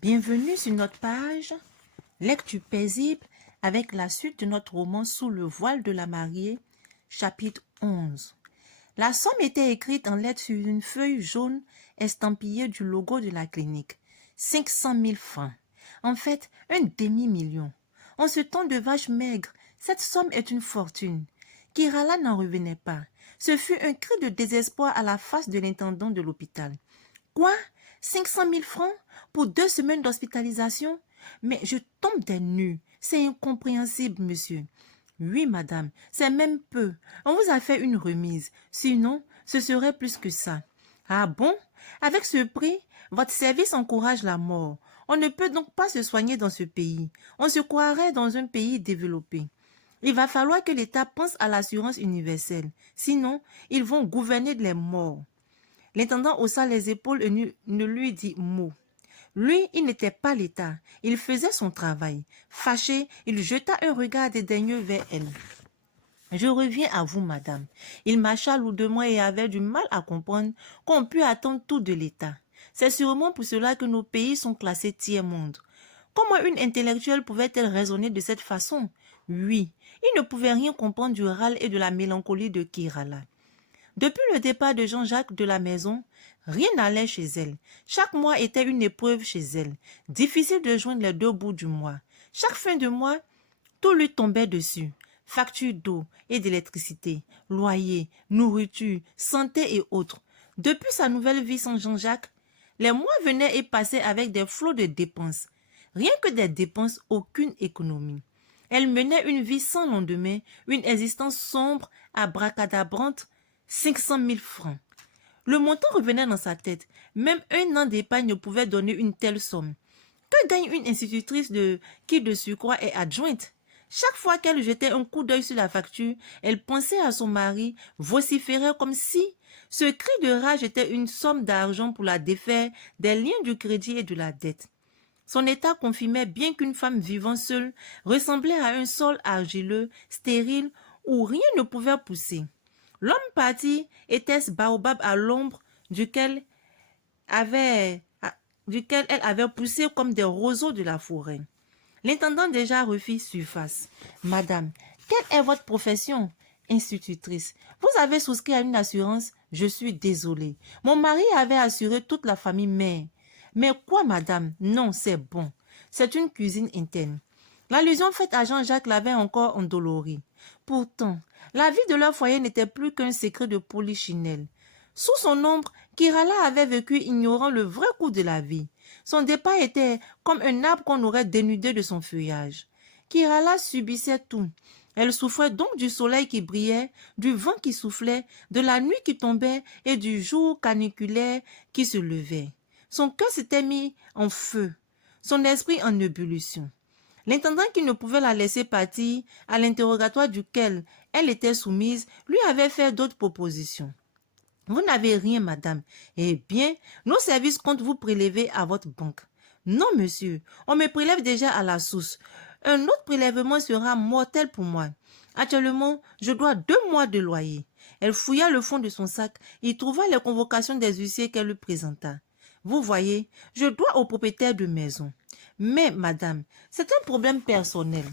Bienvenue sur notre page Lecture paisible avec la suite de notre roman Sous le voile de la mariée, chapitre 11. La somme était écrite en lettres sur une feuille jaune estampillée du logo de la clinique. 500 000 francs. En fait, un demi-million. En ce temps de vache maigre, cette somme est une fortune. Kirala n'en revenait pas. Ce fut un cri de désespoir à la face de l'intendant de l'hôpital. Quoi? 500 000 francs pour 2 semaines d'hospitalisation? Mais je tombe des nues. C'est incompréhensible, monsieur. Oui, madame, c'est même peu. On vous a fait une remise. Sinon, ce serait plus que ça. Ah bon? Avec ce prix, votre service encourage la mort. On ne peut donc pas se soigner dans ce pays. On se croirait dans un pays développé. Il va falloir que l'État pense à l'assurance universelle. Sinon, ils vont gouverner les morts. L'intendant haussa les épaules et ne lui dit mot. Lui, il n'était pas l'État. Il faisait son travail. Fâché, il jeta un regard dédaigneux vers elle. Je reviens à vous, madame. Il marcha lourdement et avait du mal à comprendre qu'on pût attendre tout de l'État. C'est sûrement pour cela que nos pays sont classés tiers-monde. Comment une intellectuelle pouvait-elle raisonner de cette façon? Oui, il ne pouvait rien comprendre du râle et de la mélancolie de Kirala. Depuis le départ de Jean-Jacques de la maison, rien n'allait chez elle. Chaque mois était une épreuve chez elle. Difficile de joindre les deux bouts du mois. Chaque fin de mois, tout lui tombait dessus. Factures d'eau et d'électricité, loyer, nourriture, santé et autres. Depuis sa nouvelle vie sans Jean-Jacques, les mois venaient et passaient avec des flots de dépenses. Rien que des dépenses, aucune économie. Elle menait une vie sans lendemain, une existence sombre, abracadabrante, 500 000 francs. Le montant revenait dans sa tête. Même un an d'épargne ne pouvait donner une telle somme. Que gagne une institutrice qui de surcroît est adjointe? Chaque fois qu'elle jetait un coup d'œil sur la facture, elle pensait à son mari, vociférait comme si ce cri de rage était une somme d'argent pour la défaire des liens du crédit et de la dette. Son état confirmait bien qu'une femme vivant seule ressemblait à un sol argileux, stérile, où rien ne pouvait pousser. L'homme parti était ce baobab à l'ombre duquel elle avait poussé comme des roseaux de la forêt. L'intendant déjà refit surface. Madame, quelle est votre profession? Institutrice. Vous avez souscrit à une assurance? Je suis désolée. Mon mari avait assuré toute la famille mère. Mais quoi, madame? Non, c'est bon. C'est une cuisine interne. L'allusion faite à Jean-Jacques l'avait encore endolori. Pourtant, la vie de leur foyer n'était plus qu'un secret de polichinelle. Sous son ombre, Kirala avait vécu ignorant le vrai coût de la vie. Son départ était comme un arbre qu'on aurait dénudé de son feuillage. Kirala subissait tout. Elle souffrait donc du soleil qui brillait, du vent qui soufflait, de la nuit qui tombait et du jour caniculaire qui se levait. Son cœur s'était mis en feu, son esprit en ébullition. L'intendant qui ne pouvait la laisser partir, à l'interrogatoire duquel elle était soumise, lui avait fait d'autres propositions. Vous n'avez rien, madame. Eh bien, nos services comptent vous prélever à votre banque. Non, monsieur, on me prélève déjà à la source. Un autre prélèvement sera mortel pour moi. Actuellement, je dois 2 mois de loyer. Elle fouilla le fond de son sac et trouva les convocations des huissiers qu'elle lui présenta. Vous voyez, je dois au propriétaire de maison. Mais, madame, c'est un problème personnel.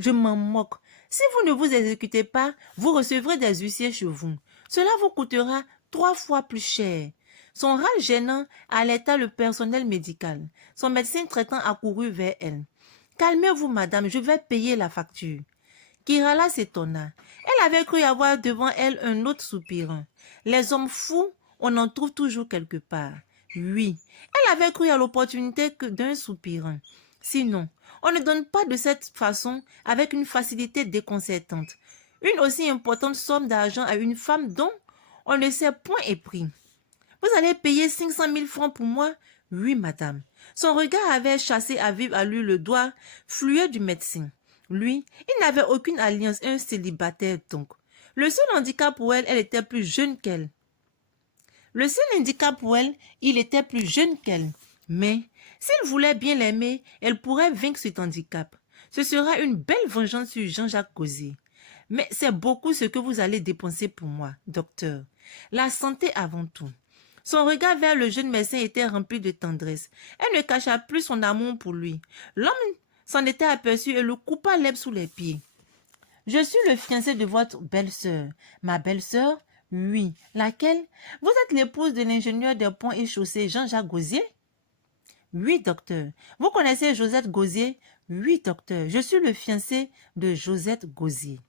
Je m'en moque. Si vous ne vous exécutez pas, vous recevrez des huissiers chez vous. Cela vous coûtera 3 fois plus cher. Son râle gênant alerta le personnel médical. Son médecin traitant accourut vers elle. Calmez-vous, madame, je vais payer la facture. Kirala s'étonna. Elle avait cru avoir devant elle un autre soupirant. Les hommes fous, on en trouve toujours quelque part. Oui, elle avait cru à l'opportunité d'un soupirant. Sinon, on ne donne pas de cette façon avec une facilité déconcertante une aussi importante somme d'argent à une femme dont on ne sait point épris. Vous allez payer 500 000 francs pour moi? Oui, madame. Son regard avait chassé à vive allure le doigt fluet du médecin. Lui, il n'avait aucune alliance, un célibataire donc. Le seul handicap pour elle, elle était plus jeune qu'elle. Il était plus jeune qu'elle. Mais, s'il voulait bien l'aimer, elle pourrait vaincre cet handicap. Ce sera une belle vengeance sur Jean-Jacques Causier. Mais c'est beaucoup ce que vous allez dépenser pour moi, docteur. La santé avant tout. Son regard vers le jeune médecin était rempli de tendresse. Elle ne cacha plus son amour pour lui. L'homme s'en était aperçu et le coupa l'herbe sous les pieds. « Je suis le fiancé de votre belle-sœur. »« Ma belle-sœur? Oui. Laquelle? Vous êtes l'épouse de l'ingénieur des ponts et chaussées Jean-Jacques Gosier? »« Oui, docteur. »« Vous connaissez Josette Gosier? »« Oui, docteur. Je suis le fiancé de Josette Gosier. »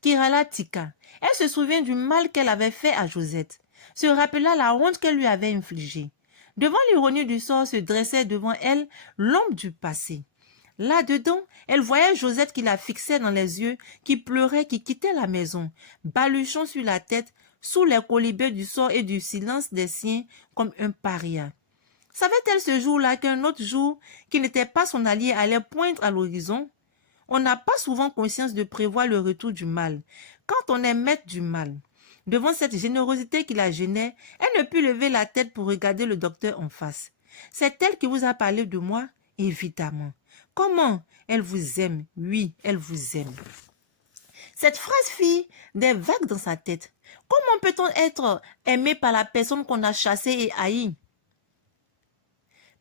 Kirala tika. Elle se souvient du mal qu'elle avait fait à Josette, se rappela la honte qu'elle lui avait infligée. Devant l'ironie du sort se dressait devant elle l'ombre du passé. Là-dedans, elle voyait Josette qui la fixait dans les yeux, qui pleurait, qui quittait la maison, baluchant sur la tête, sous les colibets du sort et du silence des siens, comme un paria. Savait-elle ce jour-là qu'un autre jour, qui n'était pas son allié, allait poindre à l'horizon? On n'a pas souvent conscience de prévoir le retour du mal, quand on est maître du mal. Devant cette générosité qui la gênait, elle ne put lever la tête pour regarder le docteur en face. « C'est elle qui vous a parlé de moi? » « Évidemment. »« Comment? Elle vous aime. Oui, elle vous aime. » Cette phrase fit des vagues dans sa tête. Comment peut-on être aimé par la personne qu'on a chassée et haïe?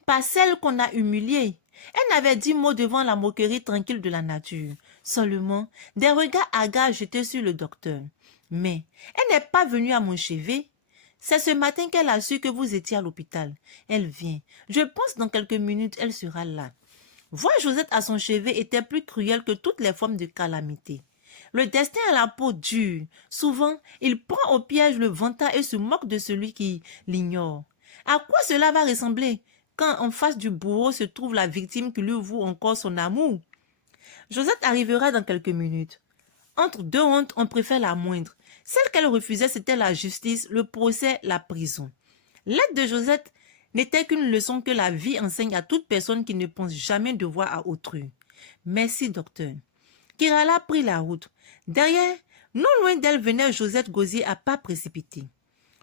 Par celle qu'on a humiliée? Elle n'avait dit mot devant la moquerie tranquille de la nature. Seulement, des regards hagards jetés sur le docteur. « Mais, elle n'est pas venue à mon chevet. C'est ce matin qu'elle a su que vous étiez à l'hôpital. Elle vient. Je pense dans quelques minutes, elle sera là. » Voir Josette à son chevet était plus cruel que toutes les formes de calamité. Le destin a la peau dure. Souvent, il prend au piège le vantard et se moque de celui qui l'ignore. À quoi cela va ressembler quand en face du bourreau se trouve la victime qui lui voue encore son amour? Josette arrivera dans quelques minutes. Entre deux hontes, on préfère la moindre. Celle qu'elle refusait, c'était la justice, le procès, la prison. L'aide de Josette n'était qu'une leçon que la vie enseigne à toute personne qui ne pense jamais devoir à autrui. Merci, docteur. Kirala prit la route. Derrière, non loin d'elle venait Josette Gosier à pas précipité.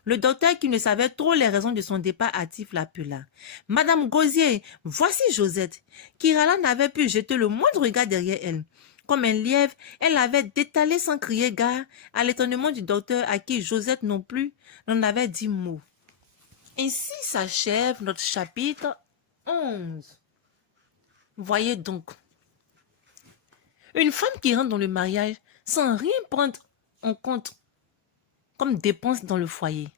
Le docteur, qui ne savait trop les raisons de son départ hâtif, l'appela. « Madame Gosier, voici Josette. » Kirala n'avait pu jeter le moindre regard derrière elle. Comme un lièvre, elle avait détalé sans crier gare à l'étonnement du docteur à qui Josette non plus n'en avait dit mot. Ainsi s'achève notre chapitre 11. Voyez donc, une femme qui rentre dans le mariage sans rien prendre en compte comme dépense dans le foyer.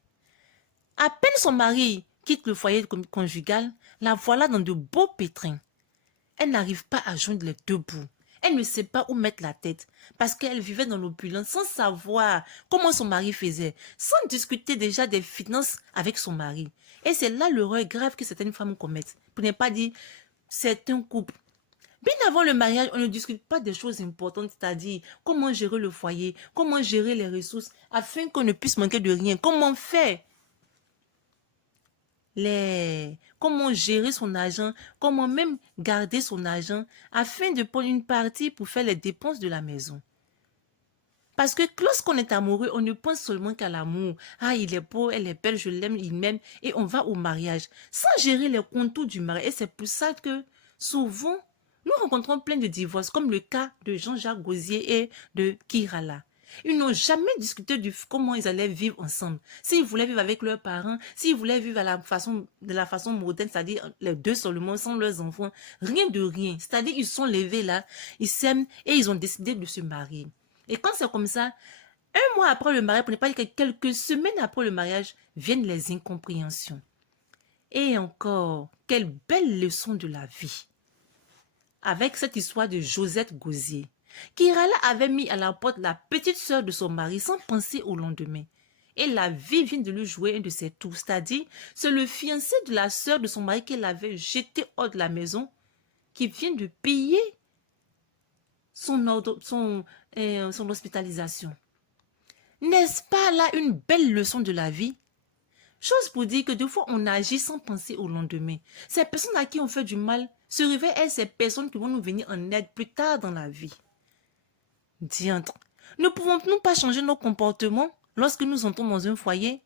À peine son mari quitte le foyer conjugal, la voilà dans de beaux pétrins. Elle n'arrive pas à joindre les deux bouts. Elle ne sait pas où mettre la tête parce qu'elle vivait dans l'opulence sans savoir comment son mari faisait, sans discuter déjà des finances avec son mari. Et c'est là l'erreur grave que certaines femmes commettent. Pour ne pas dire certains couples. Bien avant le mariage, on ne discute pas des choses importantes, c'est-à-dire comment gérer le foyer, comment gérer les ressources, afin qu'on ne puisse manquer de rien. Comment faire comment gérer son argent, comment même garder son argent, afin de prendre une partie pour faire les dépenses de la maison. Parce que lorsqu'on est amoureux, on ne pense seulement qu'à l'amour. Ah, il est beau, elle est belle, je l'aime, il m'aime, et on va au mariage, sans gérer les contours du mariage. Et c'est pour ça que souvent, nous rencontrons plein de divorces, comme le cas de Jean-Jacques Gosier et de Kirala. Ils n'ont jamais discuté de comment ils allaient vivre ensemble. S'ils voulaient vivre avec leurs parents, s'ils voulaient vivre de la façon moderne, c'est-à-dire les deux seulement, sans leurs enfants, rien de rien. C'est-à-dire ils sont levés là, ils s'aiment et ils ont décidé de se marier. Et quand c'est comme ça, un mois après le mariage, pour ne pas dire que quelques semaines après le mariage, viennent les incompréhensions. Et encore, quelle belle leçon de la vie. Avec cette histoire de Josette Gosier. Kirala avait mis à la porte la petite sœur de son mari sans penser au lendemain. Et la vie vient de lui jouer un de ses tours, c'est-à-dire c'est le fiancé de la sœur de son mari qu'elle avait jeté hors de la maison qui vient de payer son hospitalisation. N'est-ce pas là une belle leçon de la vie? Chose pour dire que des fois on agit sans penser au lendemain. Ces personnes à qui on fait du mal se réveillent et ces personnes qui vont nous venir en aide plus tard dans la vie. Diantre, ne pouvons-nous pas changer nos comportements lorsque nous entrons dans un foyer?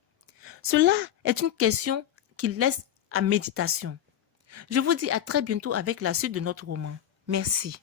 Cela est une question qui laisse à méditation. Je vous dis à très bientôt avec la suite de notre roman. Merci.